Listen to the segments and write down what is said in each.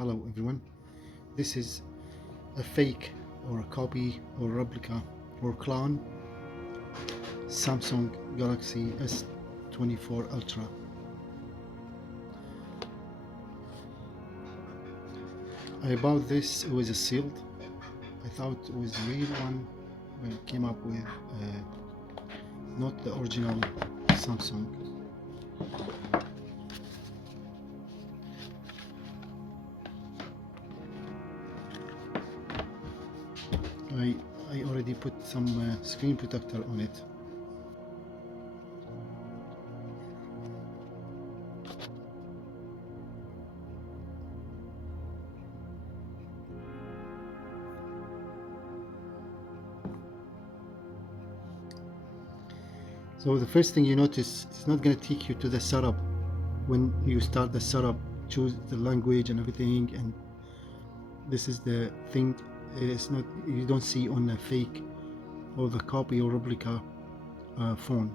Hello everyone, this is a fake or a copy or replica or clone Samsung Galaxy S24 Ultra. I bought this, it was sealed. I thought it was the real one, but it came up with not the original Samsung. I already put some screen protector on it. So the first thing you notice, it's not going to take you to the setup. When you start the setup, choose the language and everything, and this is the thing. It's not, you don't see on a fake or the copy or replica phone.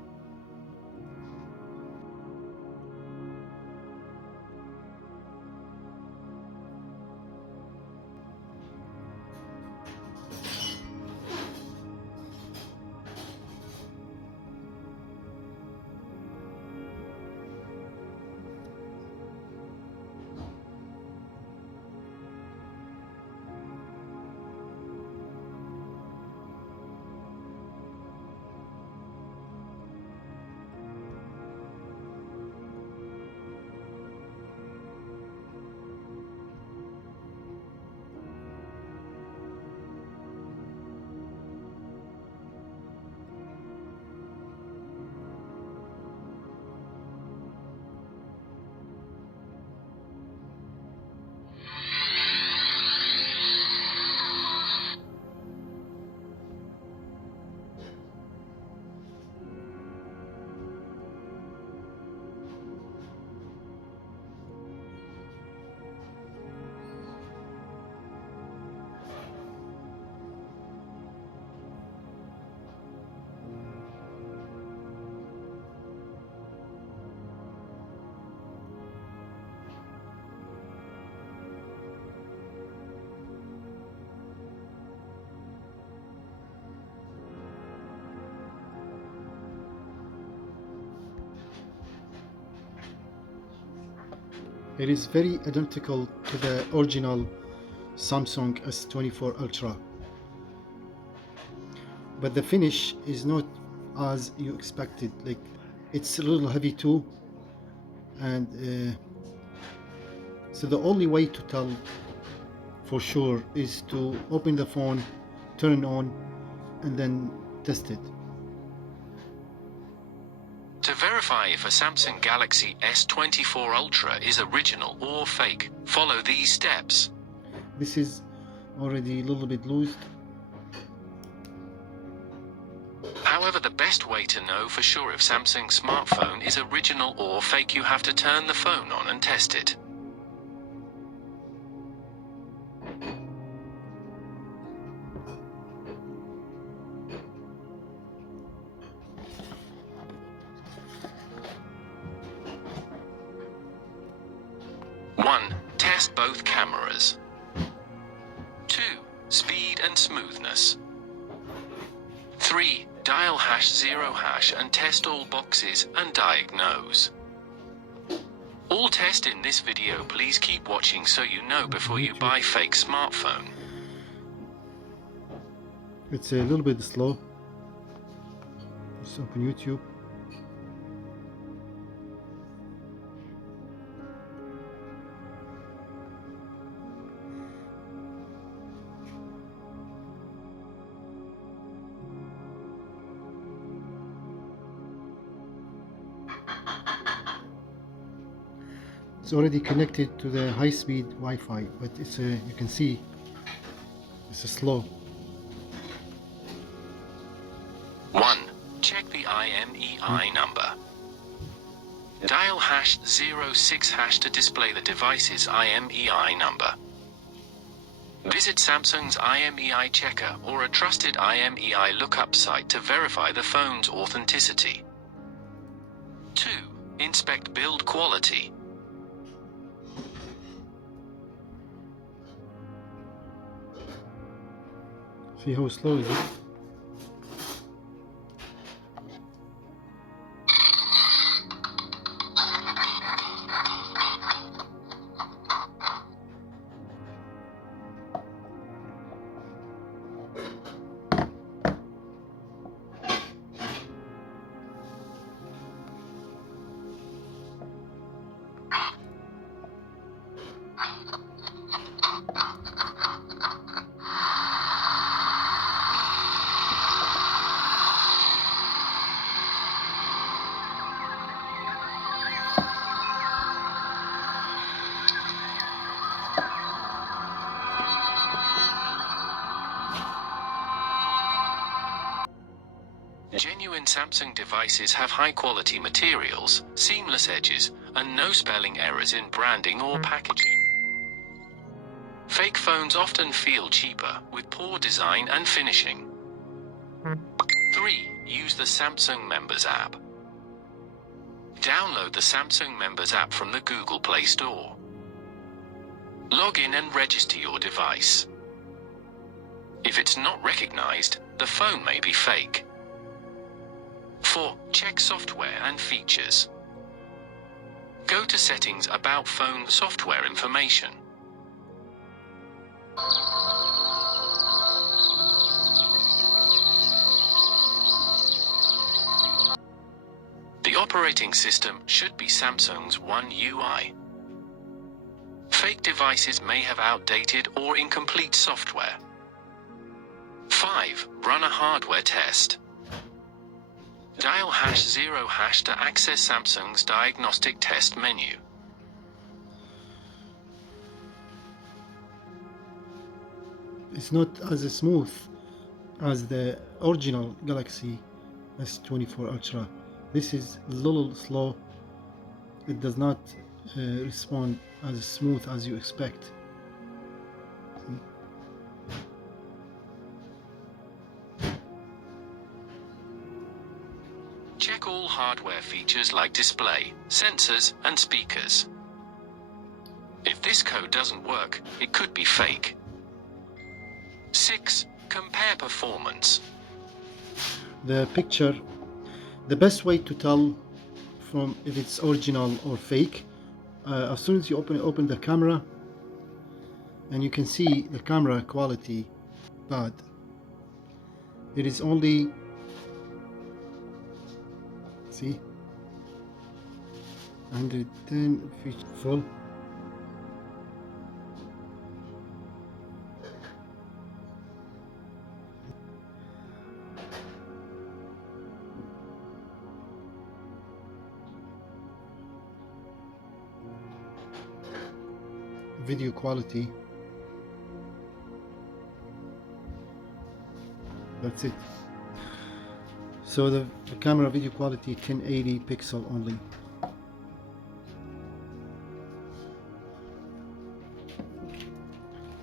It is very identical to the original Samsung S24 Ultra, but the finish is not as you expected. Like, it's a little heavy too, and so the only way to tell for sure is to open the phone, turn it on, and then test it. To verify if a Samsung Galaxy S24 Ultra is original or fake, follow these steps. This is already a little bit loose. However, the best way to know for sure if Samsung's smartphone is original or fake, you have to turn the phone on and test it. One, test both cameras. 2, speed and smoothness. 3, dial #0# and test all boxes and diagnose. All tests in this video, please keep watching so you know before you buy fake smartphone. It's a little bit slow. Just open YouTube. It's already connected to the high-speed Wi-Fi, but it's you can see it's slow. 1. Check the IMEI number. Dial #06# to display the device's IMEI number. Visit Samsung's IMEI checker or a trusted IMEI lookup site to verify the phone's authenticity. 2. Inspect build quality. See how slow is it? Genuine Samsung devices have high-quality materials, seamless edges, and no spelling errors in branding or packaging. Fake phones often feel cheaper, with poor design and finishing. 3. Use the Samsung Members app. Download the Samsung Members app from the Google Play Store. Log in and register your device. If it's not recognized, the phone may be fake. 4. Check software and features. Go to Settings, About Phone, Software Information. The operating system should be Samsung's One UI. Fake devices may have outdated or incomplete software. 5. Run a hardware test. Dial #0# to access Samsung's diagnostic test menu. It's not as smooth as the original Galaxy S24 Ultra. This is a little slow. It does not respond as smooth as you expect. Check all hardware features like display, sensors, and speakers. If this code doesn't work, it could be fake. 6. Compare performance. The picture, the best way to tell from if it's original or fake, as soon as you open the camera, and you can see the camera quality bad. It is only, see, 110 full. Video quality, that's it. So the camera video quality 1080 pixel only.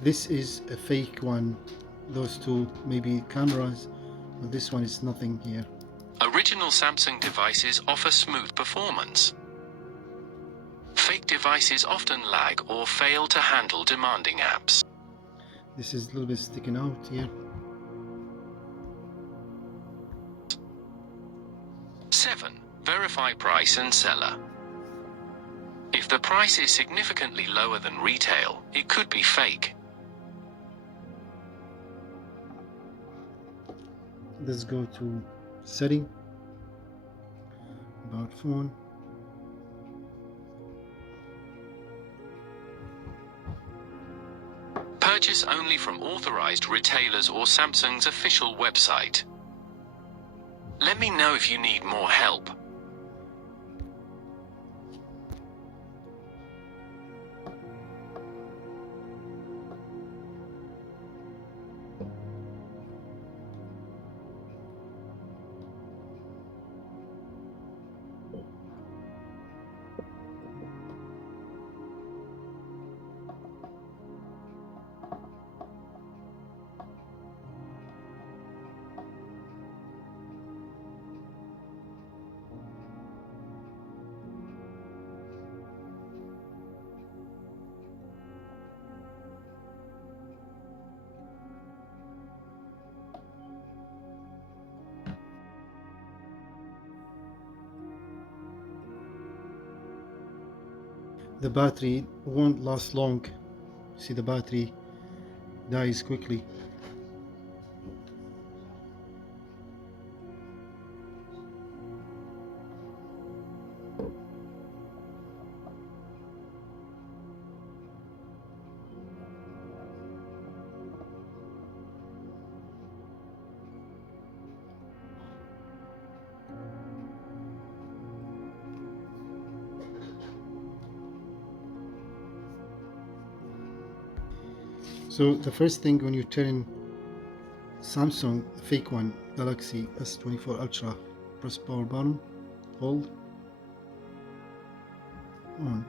This is a fake one. Those two maybe cameras, but this one is nothing here. Original Samsung devices offer smooth performance. Fake devices often lag or fail to handle demanding apps. This is a little bit sticking out here. 7. Verify price and seller. If the price is significantly lower than retail, it could be fake. Let's go to setting, about phone. Purchase only from authorized retailers or Samsung's official website. Let me know if you need more help. the battery won't last long. See, the battery dies quickly. So the first thing when you turn Samsung, the fake one, Galaxy S24 Ultra, press power button, hold, on.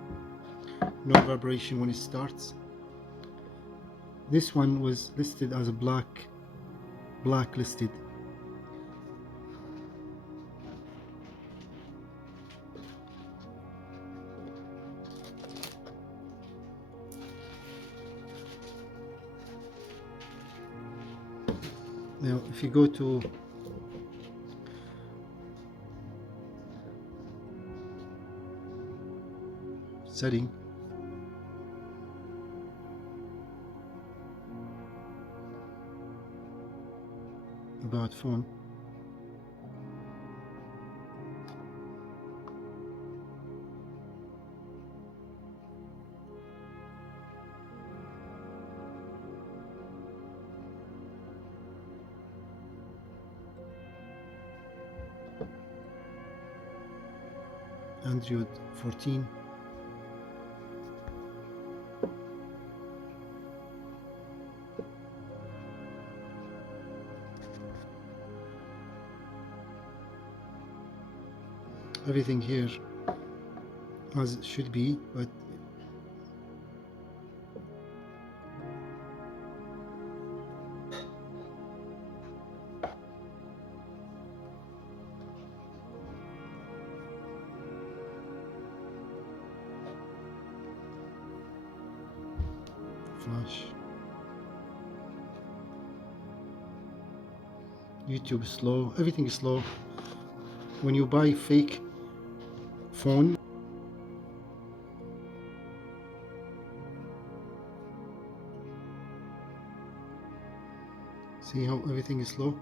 No vibration when it starts. This one was listed as a blacklisted. Now if you go to setting, about phone, Android 14, everything here as it should be, but flash. YouTube is slow, everything is slow. When you buy fake phone, see how everything is slow?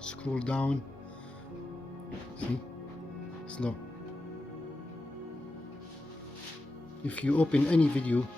Scroll down, see, slow. If you open any video,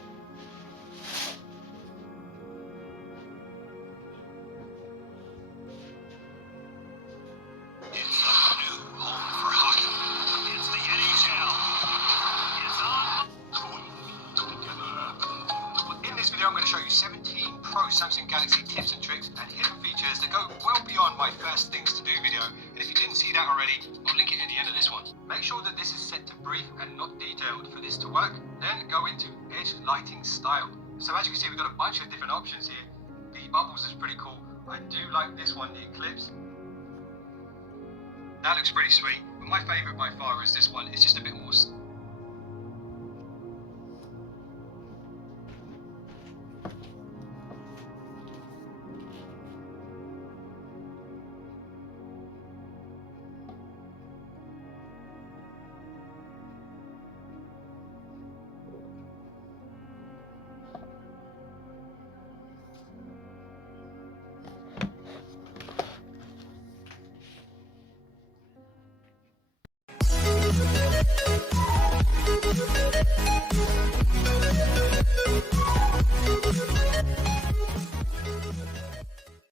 I'm going to show you 17 pro Samsung Galaxy tips and tricks and hidden features that go well beyond my first things to do video. And if you didn't see that already, I'll link it at the end of this one. Make sure that this is set to brief and not detailed for this to work. Then go into edge lighting style. So as you can see, we've got a bunch of different options here. The bubbles is pretty cool. I do like this one, the eclipse. That looks pretty sweet, but my favorite by far is this one. It's just a bit more